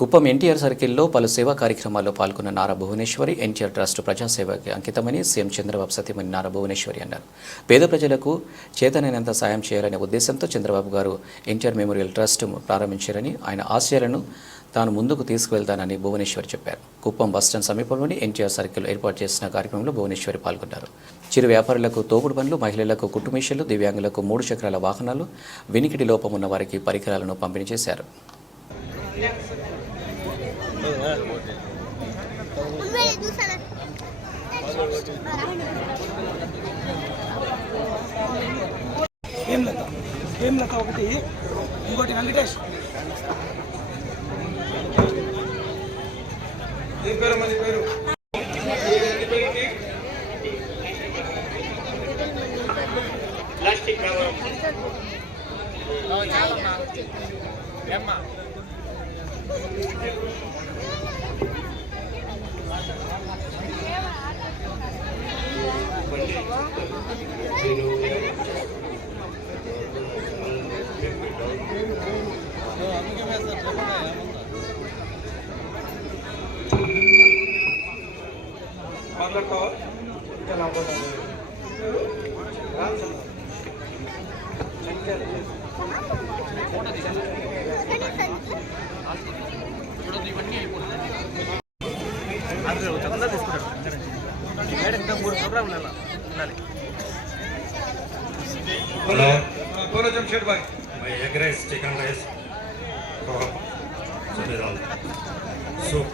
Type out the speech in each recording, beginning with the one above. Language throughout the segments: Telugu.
కుప్పం ఎన్టీఆర్ సర్కిల్లో పలు సేవా కార్యక్రమాల్లో పాల్గొన్న నారా భువనేశ్వరి ఎన్టీఆర్ ట్రస్ట్ ప్రజాసేవకి అంకితమని సీఎం చంద్రబాబు సతీమణి నారా భువనేశ్వరి అన్నారు. పేద ప్రజలకు చేతనైనంత సాయం చేయాలనే ఉద్దేశంతో చంద్రబాబు గారు ఎన్టీఆర్ మెమోరియల్ ట్రస్ట్ ప్రారంభించారని ఆయన ఆశయాలను తాను ముందుకు తీసుకువెళ్తానని భువనేశ్వరి చెప్పారు. కుప్పం బస్టాండ్ సమీపంలోని ఎన్టీఆర్ సర్కిల్ ఏర్పాటు చేసిన కార్యక్రమంలో భువనేశ్వరి పాల్గొన్నారు. చిరు వ్యాపారులకు తోపుడు పనులు మహిళలకు కుటుంబీషన్లు దివ్యాంగులకు మూడు చక్రాల వాహనాలు వినికిడి లోపం ఉన్న వారికి పరికరాలను పంపిణీ చేశారు. హేమలత హేమలత ఒకటి ఇంకోటి వెంకటేష్. హలో పూర్వ Jamshed bye my egg rice chicken rice kebab చదిరాలు soup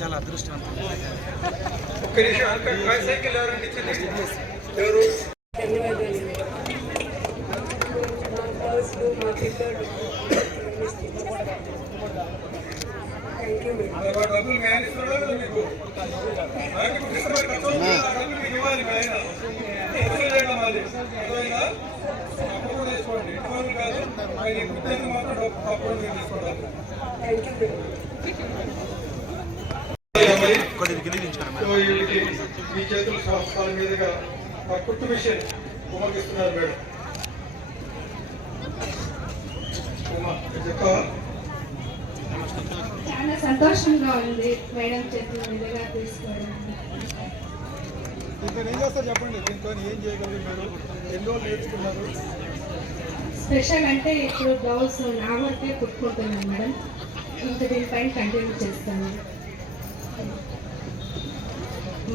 చాలా అదృష్టవంతులు ఒక్క నిమిషం మీదుగా ఆ కుట్టు మిషన్ ఉపయోగిస్తున్నారు మేడం. చాలా సంతోషంగా ఉంది మేడం చేతుల మీదుగా తీసుకోవడం దీంతో ఏం చేస్తారు చెప్పండి దీంతో ఏం ఎన్ని రోజులు నేర్చుకున్నారు? స్పెషల్ అంటే ఇప్పుడు బ్లౌజ్ నా వరకే కుట్టుకుంటున్నాను మేడం. ఇంకా దీనిపైన కంటిన్యూ చేస్తాను.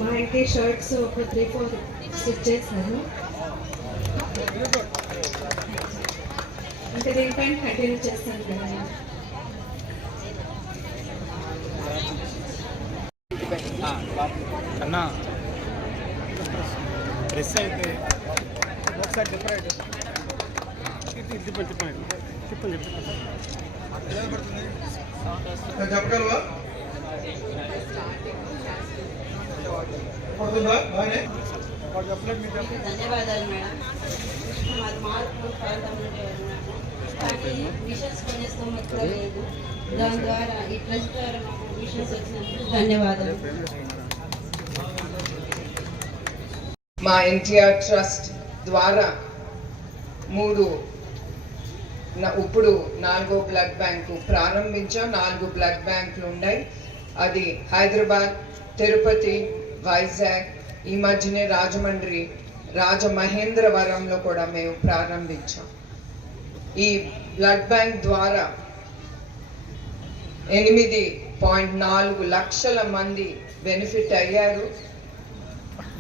మా ఇంటి షర్ట్స్ ఒక త్రీ ఫోర్ స్టిచ్ చేశాను ఇంకా దీనిపైన కంటిన్యూ చేస్తాను మేడం అన్నా డ్రెస్ అయితే ఒకసారి డిఫరెంట్ చెప్పండి చెప్పండి చెప్పండి. చెప్పండి చెప్పగలవా? ధన్యవాదాలు మేడం. మాది మార్పు ప్రాంతం నుండి కానీ విషన్స్ కొనే స్తోమత లేదు. దాని ద్వారా ఈ ట్రస్ట్ ద్వారా మాకు విషన్స్ వచ్చినందుకు ధన్యవాదాలు. మా ఎన్టీఆర్ ట్రస్ట్ ద్వారా మూడు ఇప్పుడు నాలుగో బ్లడ్ బ్యాంకు ప్రారంభించాం. నాలుగు బ్లడ్ బ్యాంకులు ఉన్నాయి. అది హైదరాబాద్ తిరుపతి వైజాగ్ ఈ మధ్యనే రాజమండ్రి రాజమహేంద్రవరంలో కూడా మేము ప్రారంభించాం. ఈ బ్లడ్ బ్యాంక్ ద్వారా ఎనిమిది పాయింట్ నాలుగు లక్షల మంది బెనిఫిట్ అయ్యారు.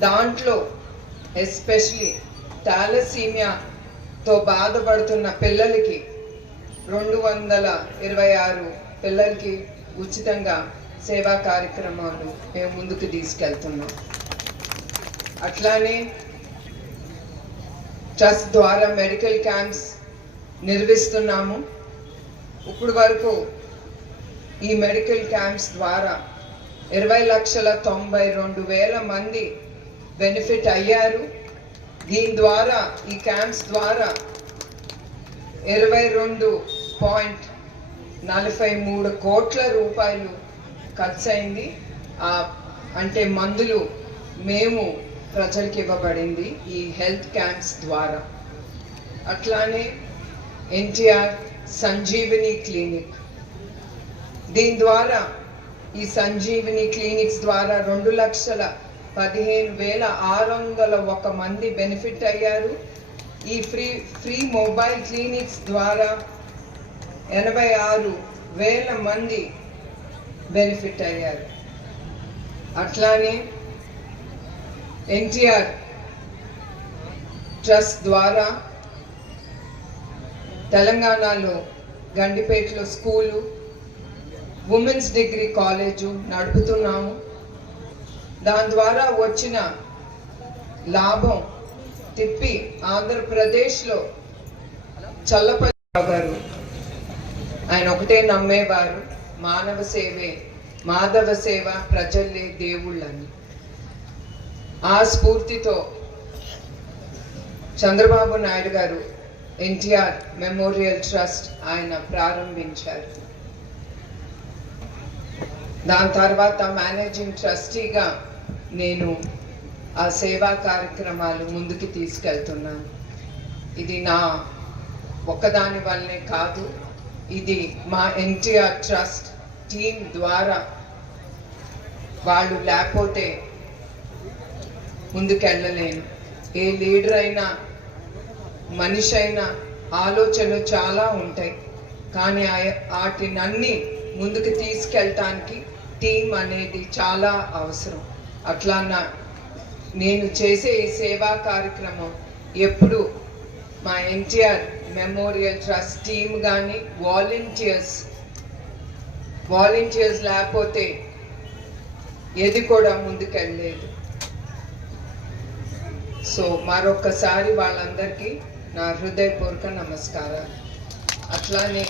దాంట్లో ఎస్పెషలీ టాలసీమియాతో బాధపడుతున్న పిల్లలకి రెండు వందల ఇరవై ఆరు పిల్లలకి ఉచితంగా సేవా కార్యక్రమాలు మేము ముందుకు తీసుకెళ్తున్నాం. అట్లానే ట్రస్ట్ ద్వారా మెడికల్ క్యాంప్స్ నిర్వహిస్తున్నాము. ఇప్పుడు వరకు ఈ మెడికల్ క్యాంప్స్ ద్వారా ఇరవై లక్షల తొంభై రెండు వేల మంది బెనిఫిట్ అయ్యారు. దీని ద్వారా ఈ క్యాంప్స్ ద్వారా ఇరవై రెండు పాయింట్ నలభై మూడు కోట్ల రూపాయలు ఖర్చు అయింది ఆ అంటే మందులు మేము ప్రజలకు ఇవ్వబడింది ఈ హెల్త్ క్యాంప్స్ ద్వారా. అట్లానే ఎన్టీఆర్ సంజీవిని క్లినిక్. దీని ద్వారా ఈ సంజీవిని క్లినిక్స్ ద్వారా రెండు లక్షల పదిహేను వేల ఆరు వందల ఒక మంది బెనిఫిట్ అయ్యారు. ఈ ఫ్రీ ఫ్రీ మొబైల్ క్లినిక్స్ ద్వారా ఎనభై ఆరు వేల మంది బెనిఫిట్ అయ్యారు. అట్లానే ఎన్టీఆర్ ట్రస్ట్ ద్వారా తెలంగాణలో గండిపేటలో స్కూలు ఉమెన్స్ డిగ్రీ కాలేజు నడుపుతున్నాము. దాని ద్వారా వచ్చిన లాభం తిప్పి ఆంధ్రప్రదేశ్లో చల్లపల్లి గారు ఆయన ఒకటే నమ్మేవారు మానవ సేవే మాధవ సేవ ప్రజల్లే దేవుళ్ళని. ఆ స్ఫూర్తితో చంద్రబాబు నాయుడు గారు ఎన్టీఆర్ మెమోరియల్ ట్రస్ట్ ఆయన ప్రారంభించారు. దాని తర్వాత మేనేజింగ్ ట్రస్టీగా నేను ఆ సేవా కార్యక్రమాలు ముందుకు తీసుకెళ్తున్నాను. ఇది నా ఒక్కదాని వల్లనే కాదు ఇది మా ఎన్టీఆర్ ట్రస్ట్ టీం ద్వారా వాళ్ళు లేకపోతే ముందుకెళ్ళలేను. ఏ లీడర్ అయినా మనిషి అయినా ఆలోచనలు చాలా ఉంటాయి. కానీ వాటినన్నీ ముందుకు తీసుకెళ్ళటానికి టీం అనేది చాలా అవసరం. అట్లా నా నేను చేసే ఈ సేవా కార్యక్రమం ఎప్పుడు మా ఎన్టీఆర్ మెమోరియల్ ట్రస్ట్ టీమ్ కానీ వాలంటీర్స్ వాలంటీర్స్ లేకపోతే ఏది కూడా ముందుకెళ్ళలేదు. సో మరొకసారి వాళ్ళందరికీ నా హృదయపూర్వక నమస్కారాలు. అట్లానే